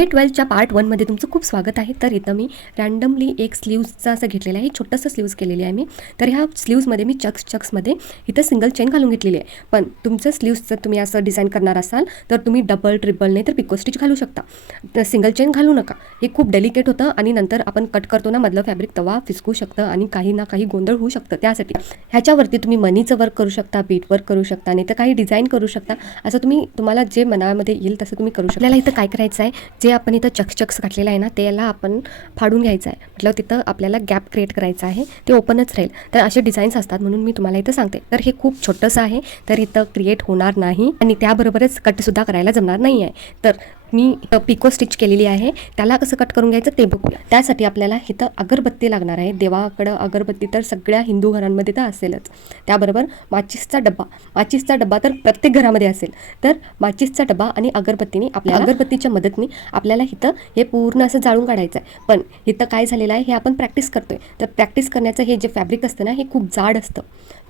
12च्या part 1 मध्ये तुमचं खूप स्वागत आहे. तर इथं मी रँडमली एक स्लीव्सचं असं घेतलेलं आहे, छोटंसं स्लीव्स केलेली आहे मी. तर ह्या स्लीव्समध्ये मी चक्समध्ये इथं सिंगल चेन घालून घेतलेली आहे. पण तुमचं स्लीव्स जर तुम्ही असं डिझाईन करणार असाल तर तुम्ही डबल, ट्रिपल नाही तर पिको स्टिच घालू शकता. तर सिंगल चेन घालू नका, हे खूप डेलिकेट होतं आणि नंतर आपण कट करतो ना मधलं फॅब्रिक तेव्हा फिसकू शकतं आणि काही ना काही गोंधळ होऊ शकतं. त्यासाठी ह्याच्यावरती तुम्ही मनीचं वर्क करू शकता, बीट वर्क करू शकता, नाही तर काही डिझाईन करू शकता. असं तुम्हाला जे मनामध्ये येईल तसं तुम्ही करू शकता. आपल्याला इथं काय करायचं आहे, जे आपण इथं चक्स घातलेलं आहे ना त्याला आपण फाडून घ्यायचं आहे. म्हटलं तिथं आपल्याला गॅप क्रिएट करायचा आहे, ते ओपनच राहील. तर असे डिझाईन्स असतात म्हणून मी तुम्हाला इथं सांगते. तर हे खूप छोटंसं आहे, तर इथं क्रिएट होणार नाही आणि त्याबरोबरच कटसुद्धा करायला जमणार नाही आहे. तर मी पिको स्टिच केलेली आहे, त्याला कसं कट करून घ्यायचं ते बघूया. त्यासाठी आपल्याला इथं अगरबत्ती लागणार आहे. देवाकडं अगरबत्ती तर सगळ्या हिंदू घरांमध्ये तर असेलच. त्याबरोबर माचीसचा डब्बा तर प्रत्येक घरामध्ये असेल. तर माचीसचा डब्बा आणि अगरबत्तीने आपल्याला अगरबत्तीच्या मदतीने आपल्याला इथं हे पूर्ण असं जाळून काढायचं आहे. पण इथं काय झालेलं आहे, हे आपण प्रॅक्टिस करतोय. तर प्रॅक्टिस करण्याचं हे जे फॅब्रिक असतं ना, हे खूप जाड असतं,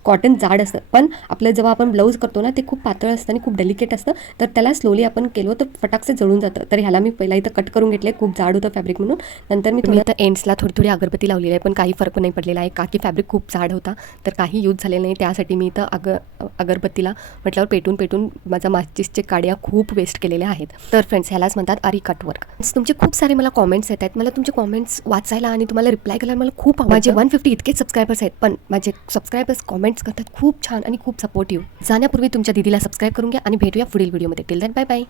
कॉटन जाड असतं. पण आपलं जेव्हा आपण ब्लाऊज करतो ना ते खूप पातळ असतं आणि खूप डेलिकेट असतं. तर त्याला स्लोली आपण केलं तर फटाकसे जळून जातं. तर ह्याला मी पहिला इथं कट करून घेतले, खूप जाड होतं फॅब्रिक म्हणून. नंतर मी थोडं एंड्सला थोडी अगरबत्ती लावलेली आहे, पण काही फरक नाही पडलेला आहे. की फॅब्रिक खूप जाड होता तर काही यूज झालेलं नाही. त्यासाठी मी इथं अगरबत्तीला म्हटल्यावर पेटून माझा माचीसचे काड्या खूप वेस्ट केलेल्या आहेत. तर फ्रेंड्स ह्यालाच म्हणतात आरी कट वर्क. तुमचे खूप सारे मला कॉमेंट्स येत आहेत. मला तुमचे कॉमेंट्स वाचायला आणि तुम्हाला रिप्लाय करायला मला खूप आवडतं. माझे 150 इतके सबस्क्रायबर्स आहेत, पण माझे सबस्क्रायबर्स कॉमेंट्स करतात खूप छान आणि खूप सपोर्टिव्ह. जाण्यापूर्वी तुमच्या दीदीला सबस्क्राईब करून घ्या आणि भेटूया पुढील व्हिडिओमध्ये. Till then bye bye.